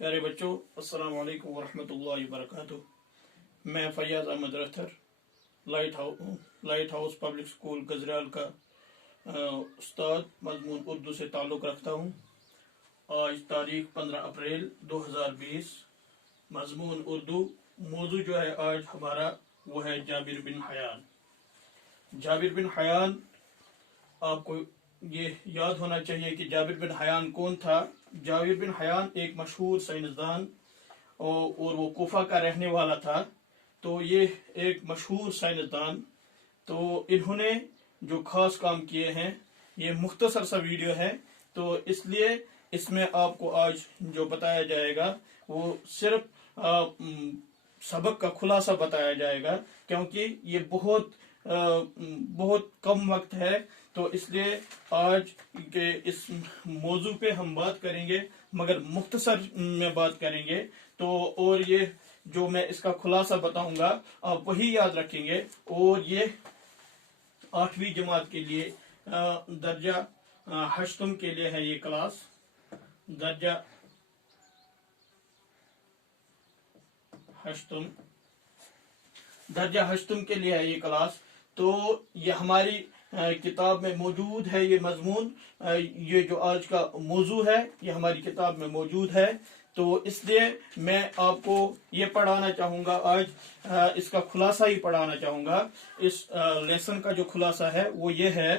प्यारे बच्चों, अस्सलाम वालेकुम वरहमतुल्लाहि वबरकातुहू। मैं Fayaz Ahmad Rather lighthouse public school Gajral का उस्ताद मजमून उर्दू से ताल्लुक़ रखता हूँ। आज तारीख 15 अप्रैल 2020, मजमून उर्दू। मौजू जो है आज हमारा वो है Jabir bin Hayyan. Jabir bin Hayyan, आपको ये याद होना चाहिए कि जाबिर बिन हयान कौन था। जाबिर बिन हयान एक मशहूर साइंसदान और वो कोफा का रहने वाला था। तो ये एक मशहूर साइंसदान, तो इन्होंने जो खास काम किए हैं, ये मुख्तसर सा वीडियो है, तो इसलिए इसमें आपको आज जो बताया जाएगा वो सिर्फ सबक का खुलासा बताया जाएगा, क्योंकि ये बहुत कम वक्त है। तो इसलिए आज के इस मौजू पे हम बात करेंगे, मगर मुख्तसर में बात करेंगे। तो और ये जो मैं इसका खुलासा बताऊंगा आप वही याद रखेंगे। और ये 8वीं जमात के लिए दर्जा हश्तम के लिए है ये क्लास। दर्जा हश्तम के लिए है ये क्लास। तो ये हमारी किताब में मौजूद है ये मजमून। ये जो आज का मौजू है ये हमारी किताब में मौजूद है। तो इसलिए मैं आपको ये पढ़ाना चाहूँगा आज, इसका खुलासा ही पढ़ाना चाहूँगा। इस लेसन का जो खुलासा है वो ये है।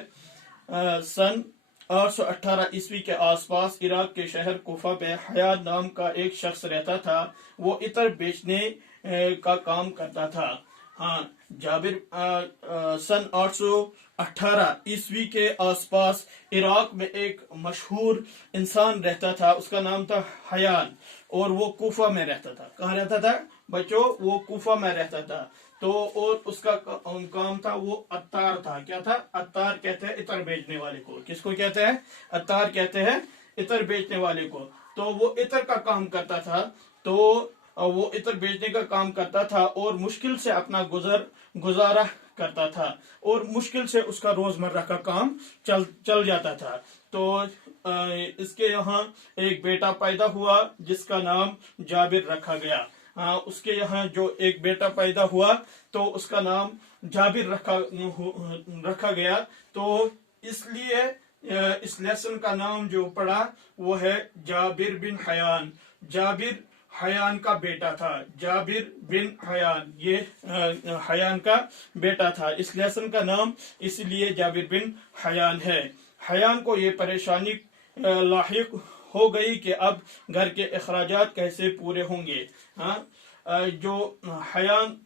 सन 818 ईस्वी के आसपास इराक के शहर कोफा पे हयान नाम का एक शख्स रहता था। वो इतर बेचने का काम करता था। हाँ, जाबिर सन 818 ईस्वी के आसपास इराक में एक मशहूर इंसान रहता था। उसका नाम था हयान और वो कोफा में रहता था। कहाँ रहता था बच्चों? वो कोफा में रहता था। तो और उसका काम था, वो अत्तार था। क्या था? अत्तार कहते हैं इतर बेचने वाले को। किसको कहते हैं? अत्तार कहते हैं इतर बेचने वाले को। तो वो इतर का काम करता था। तो वो इतर बेचने का काम करता था और मुश्किल से अपना गुजारा करता था और मुश्किल से उसका रोजमर्रा का काम चल जाता था। तो इसके यहाँ एक बेटा पैदा हुआ जिसका नाम जाबिर रखा गया। उसके यहाँ जो एक बेटा पैदा हुआ तो उसका नाम जाबिर रखा गया। तो इसलिए इस लेसन का नाम जो पड़ा वो है Jabir bin Hayyan. Jabir Hayyan का बेटा था। जाबिर बिन हयान ये हयान का बेटा था। इस लेसन का नाम इसलिए जाबिर बिन हयान है। हयान को ये परेशानी लाहिक हो गई कि अब घर के अखराजात कैसे पूरे होंगे। जो हयान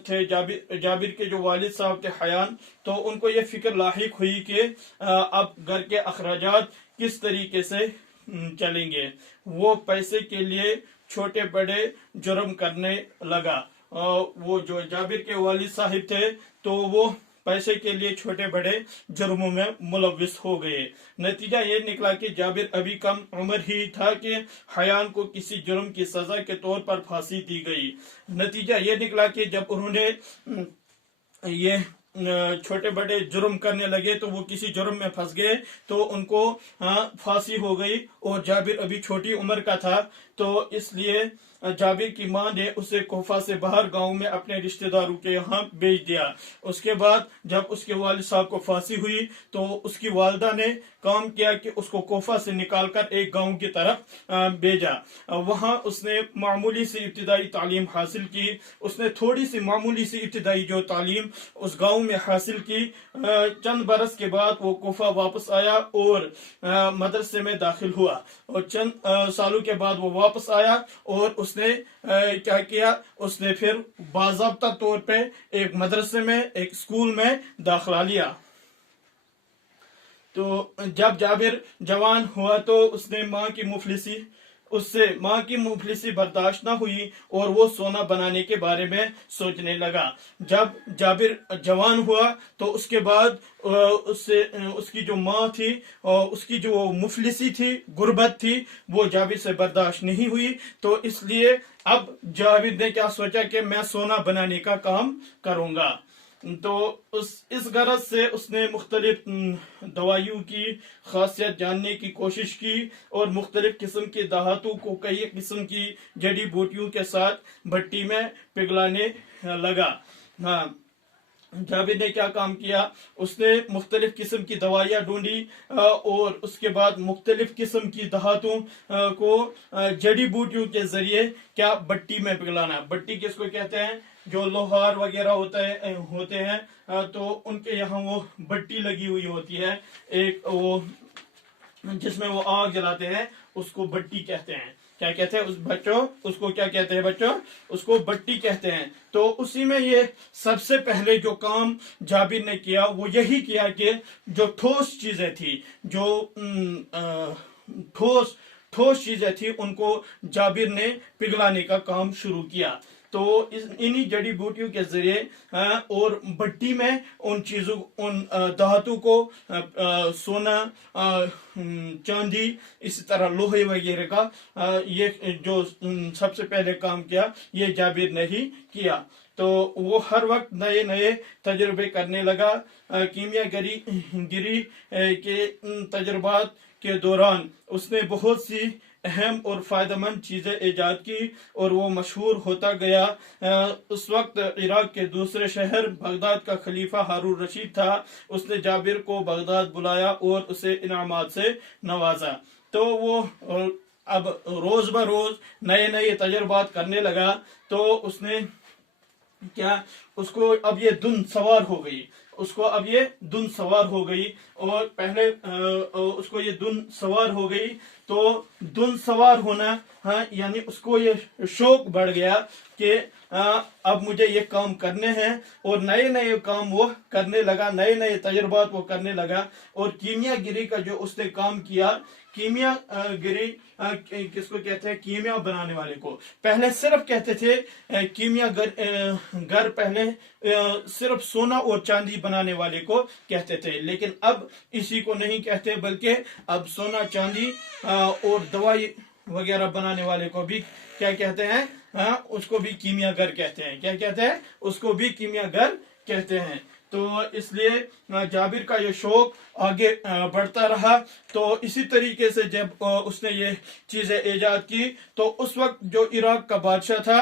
थे, जाबिर के जो वालिद साहब थे हयान, तो उनको ये फिक्र लाहिक हुई कि अब घर के अखराजात किस तरीके से चलेंगे। वो पैसे के लिए छोटे बड़े जुर्म करने लगा। वो जो जाबिर के वालिद साहिब थे तो वो पैसे के लिए छोटे बड़े जुर्मों में मुलविस हो गए। नतीजा ये निकला कि जाबिर अभी कम उम्र ही था कि हयान को किसी जुर्म की सजा के तौर पर फांसी दी गई। नतीजा ये निकला कि जब उन्होंने ये छोटे बड़े जुर्म करने लगे तो वो किसी जुर्म में फंस गए तो उनको फांसी हो गई। और जाबिर अभी छोटी उम्र का था, तो इसलिए जाबिर की मां ने उसे कोफा से बाहर गांव में अपने रिश्तेदारों के यहाँ भेज दिया। उसके बाद जब उसके वालिद साहब को फांसी हुई तो उसकी वालिदा ने काम किया कि उसको कोफा से निकालकर एक गांव की तरफ भेजा। वहां उसने मामूली सी इब्तिदाई तालीम हासिल की। उसने थोड़ी सी मामूली सी इब्तिदाई जो तालीम उस गांव में हासिल की। चंद बरस के बाद वो कोफा वापस आया और मदरसे में दाखिल हुआ। और चंद सालों के बाद वो वापस आया और उसने क्या किया, उसने फिर बाज़ाब्ता तौर पे एक मदरसे में, एक स्कूल में दाखिला लिया। तो जब जाबिर जवान हुआ तो उसने माँ की मुफलिसी बर्दाश्त न हुई और वो सोना बनाने के बारे में सोचने लगा। जब जाबिर जवान हुआ तो उसके बाद उसकी जो माँ थी और उसकी जो मुफलिसी थी, गुर्बत थी, वो जाबिर से बर्दाश्त नहीं हुई। तो इसलिए अब जाबिर ने क्या सोचा कि मैं सोना बनाने का काम करूंगा। تو اس غرض سے اس نے مختلف دوائیوں کی خاصیت جاننے کی کوشش کی اور مختلف قسم کے دھاتوں کو کئی قسم کی جڑی بوٹیوں کے ساتھ بھٹی میں پگھلانے لگا. ہاں، جابر نے کیا کام کیا؟ اس نے مختلف قسم کی دوائیاں ڈھونڈی اور اس کے بعد مختلف قسم کی دھاتوں کو جڑی بوٹیوں کے ذریعے کیا بٹی میں پگھلانا. بٹی کس کو کہتے ہیں؟ جو لوہار وغیرہ ہوتے ہیں تو ان کے یہاں وہ بٹی لگی ہوئی ہوتی ہے، ایک وہ جس میں وہ آگ جلاتے ہیں، اس کو بٹی کہتے ہیں. کیا کہتے ہیں اس کو کیا کہتے ہیں بچوں؟ اس کو بٹی کہتے ہیں. تو اسی میں یہ سب سے پہلے جو کام جابر نے کیا وہ یہی کیا کہ جو ٹھوس چیزیں تھی، جو ٹھوس چیزیں تھی، ان کو جابر نے پگھلانے کا کام شروع کیا. تو انہی جڑی بوٹیوں کے ذریعے اور بٹی میں ان چیزوں، ان دھاتوں کو، سونا، چاندی، اسی طرح لوہے وغیرہ کا یہ جو سب سے پہلے کام کیا یہ جابر نے ہی کیا. تو وہ ہر وقت نئے نئے تجربے کرنے لگا. کیمیا گری کے تجربات کے دوران اس نے بہت سی اہم اور فائدہ مند چیزیں ایجاد کی اور وہ مشہور ہوتا گیا. اس وقت عراق کے دوسرے شہر بغداد کا خلیفہ ہارون رشید تھا. اس نے جابر کو بغداد بلایا اور اسے انعامات سے نوازا. تو وہ اب روز بروز نئے نئے تجربات کرنے لگا. تو اس نے کیا، اس کو اب یہ دن سوار ہو گئی، اور پہلے اس کو یہ دن سوار ہو گئی. تو دن سوار ہونا، ہاں، یعنی اس کو یہ شوق بڑھ گیا کہ اب مجھے یہ کام کرنے ہیں، اور نئے نئے کام وہ کرنے لگا، نئے نئے تجربات وہ کرنے لگا. اور کیمیا گری کا جو اس نے کام کیا، کیمیا گری کس کو کہتے ہیں؟ کیمیا بنانے والے کو. پہلے صرف کہتے تھے کیمیا گر پہلے صرف سونا اور چاندی بنانے والے کو کہتے تھے، لیکن اب اسی کو نہیں کہتے، بلکہ اب سونا، چاندی اور دوائی وغیرہ بنانے والے کو بھی کیا کہتے ہیں؟ اس کو بھی کیمیا گر کہتے ہیں. کیا کہتے ہیں؟ اس کو بھی کیمیا گر کہتے ہیں. تو اس لیے جابر کا یہ شوق آگے بڑھتا رہا. تو اسی طریقے سے جب اس نے یہ چیزیں ایجاد کی تو اس وقت جو عراق کا بادشاہ تھا،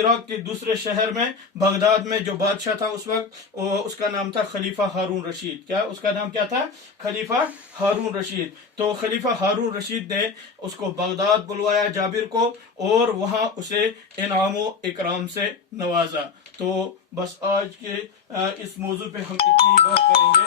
عراق کے دوسرے شہر میں بغداد میں جو بادشاہ تھا اس وقت، اس کا نام تھا خلیفہ ہارون رشید. کیا اس کا نام کیا تھا؟ خلیفہ ہارون رشید. تو خلیفہ ہارون رشید نے اس کو بغداد بلوایا جابر کو، اور وہاں اسے انعام و اکرام سے نوازا. تو بس آج کے اس موضوع پہ ہم اتنی بات کریں گے.